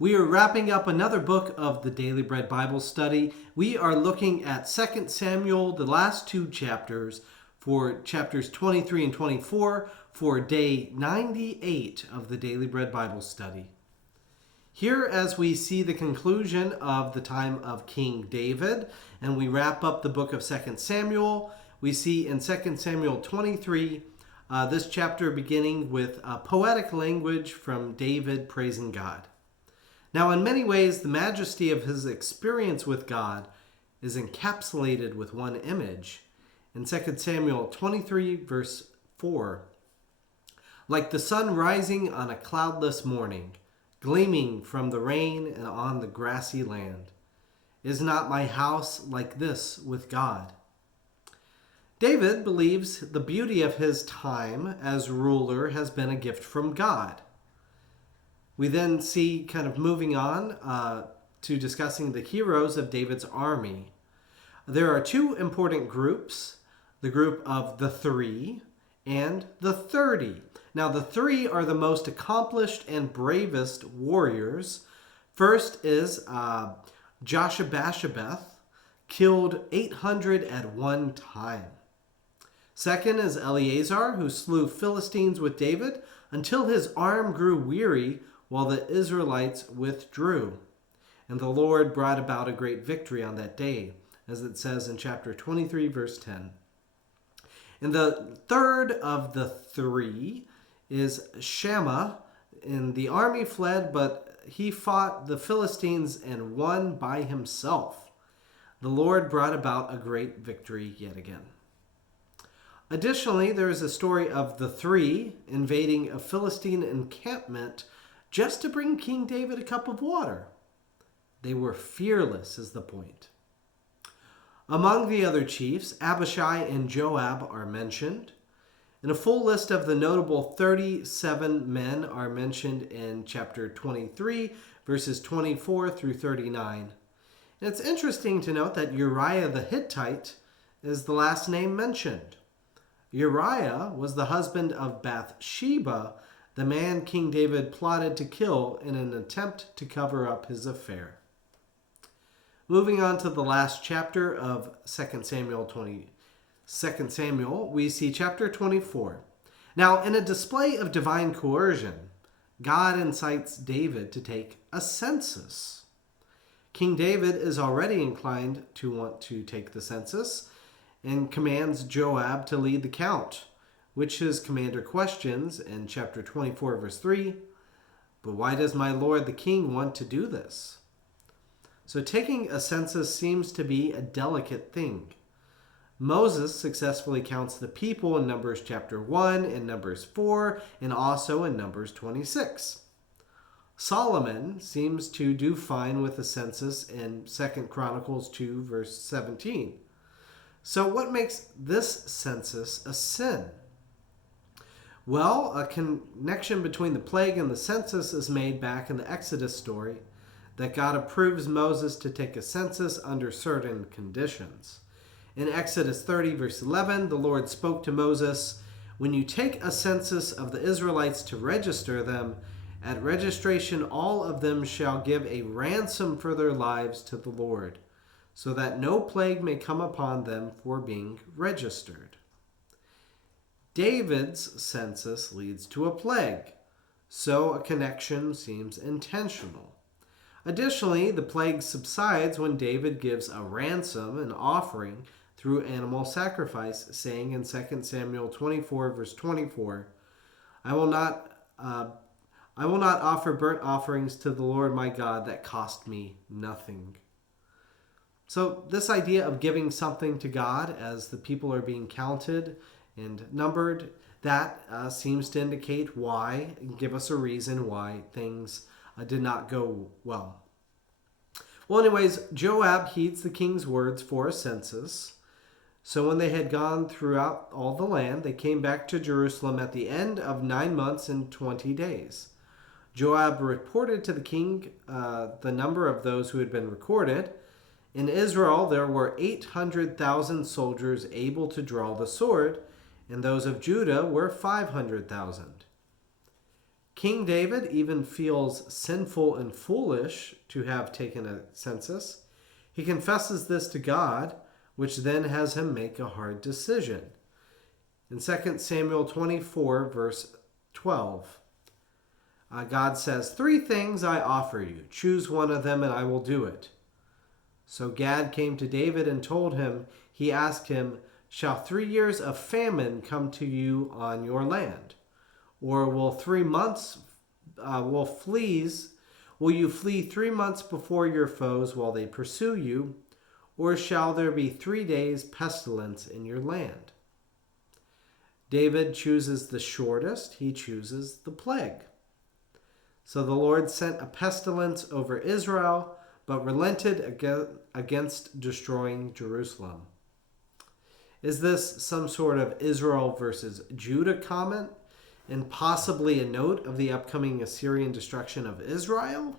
We are wrapping up another book of the Daily Bread Bible study. We are looking at 2 Samuel, the last two chapters, for chapters 23 and 24 for day 98 of the Daily Bread Bible study. Here, as we see the conclusion of the time of King David, and we wrap up the book of 2 Samuel, we see in 2 Samuel 23, this chapter beginning with poetic language from David praising God. Now, in many ways, the majesty of his experience with God is encapsulated with one image. In 2 Samuel 23, verse 4, like the sun rising on a cloudless morning, gleaming from the rain and on the grassy land, is not my house like this with God? David believes the beauty of his time as ruler has been a gift from God. We then see, kind of moving on to discussing the heroes of David's army. There are two important groups, the group of the 3 and the 30. Now, the 3 are the most accomplished and bravest warriors. First is Josheb-Basshebeth, killed 800 at one time. Second is Eleazar, who slew Philistines with David until his arm grew weary while the Israelites withdrew. And the Lord brought about a great victory on that day, as it says in chapter 23, verse 10. And the third of the 3 is Shammah. And the army fled, but he fought the Philistines and won by himself. The Lord brought about a great victory yet again. Additionally, there is a story of the 3 invading a Philistine encampment just to bring King David a cup of water. They were fearless, is the point. Among the other chiefs, Abishai and Joab are mentioned. And a full list of the notable 37 men are mentioned in chapter 23, verses 24 through 39. And it's interesting to note that Uriah the Hittite is the last name mentioned. Uriah was the husband of Bathsheba, the man King David plotted to kill in an attempt to cover up his affair. Moving on to the last chapter of 2 Samuel, we see chapter 24. Now, in a display of divine coercion, God incites David to take a census. King David is already inclined to want to take the census and commands Joab to lead the count, which his commander questions in chapter 24, verse 3. But why does my lord the king want to do this? So taking a census seems to be a delicate thing. Moses successfully counts the people in Numbers chapter 1 and Numbers 4 and also in Numbers 26. Solomon seems to do fine with the census in 2 Chronicles 2, verse 17. So what makes this census a sin? Well, a connection between the plague and the census is made back in the Exodus story, that God approves Moses to take a census under certain conditions. In Exodus 30, verse 11, the Lord spoke to Moses, "When you take a census of the Israelites to register them, at registration all of them shall give a ransom for their lives to the Lord, so that no plague may come upon them for being registered." David's census leads to a plague, so a connection seems intentional. Additionally, the plague subsides when David gives a ransom, an offering, through animal sacrifice, saying in 2 Samuel 24, verse 24, I will not offer burnt offerings to the Lord my God that cost me nothing. So this idea of giving something to God as the people are being counted and numbered, that seems to indicate why, give us a reason why things did not go well. Well, anyways, Joab heeds the king's words for a census. So when they had gone throughout all the land, they came back to Jerusalem at the end of 9 months and 20 days. Joab reported to the king the number of those who had been recorded. In Israel, there were 800,000 soldiers able to draw the sword, and those of Judah were 500,000. King David even feels sinful and foolish to have taken a census. He confesses this to God, which then has him make a hard decision. In 2 Samuel 24, verse 12, God says, "3 things I offer you. Choose one of them and I will do it." So Gad came to David and told him, he asked him, "Shall 3 years of famine come to you on your land? Or will 3 months, will you flee 3 months before your foes while they pursue you? Or shall there be 3 days pestilence in your land?" David chooses the shortest. He chooses the plague. So the Lord sent a pestilence over Israel, but relented against destroying Jerusalem. Is this some sort of Israel versus Judah comment, and possibly a note of the upcoming Assyrian destruction of Israel?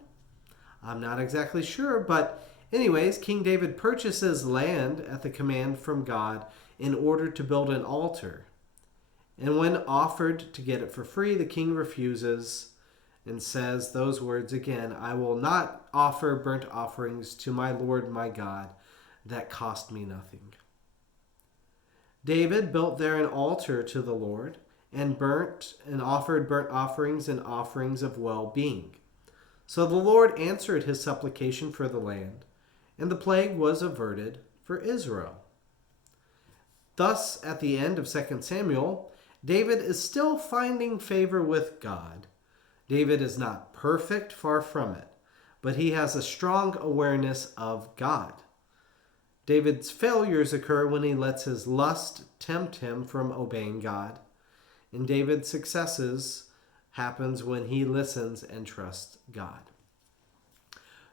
I'm not exactly sure, but anyways, King David purchases land at the command from God in order to build an altar. And when offered to get it for free, the king refuses and says those words again, "I will not offer burnt offerings to my Lord my God that cost me nothing." David built there an altar to the Lord and offered burnt offerings and offerings of well-being. So the Lord answered his supplication for the land, and the plague was averted for Israel. Thus, at the end of 2 Samuel, David is still finding favor with God. David is not perfect, far from it, but he has a strong awareness of God. David's failures occur when he lets his lust tempt him from obeying God, and David's successes happens when he listens and trusts God.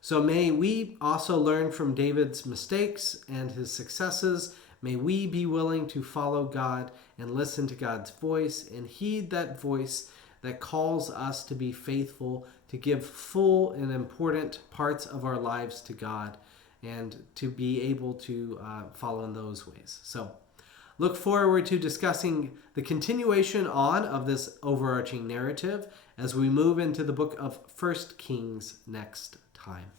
So may we also learn from David's mistakes and his successes. May we be willing to follow God and listen to God's voice and heed that voice that calls us to be faithful, to give full and important parts of our lives to God, and to be able to follow in those ways. So look forward to discussing the continuation on of this overarching narrative as we move into the book of 1 Kings next time.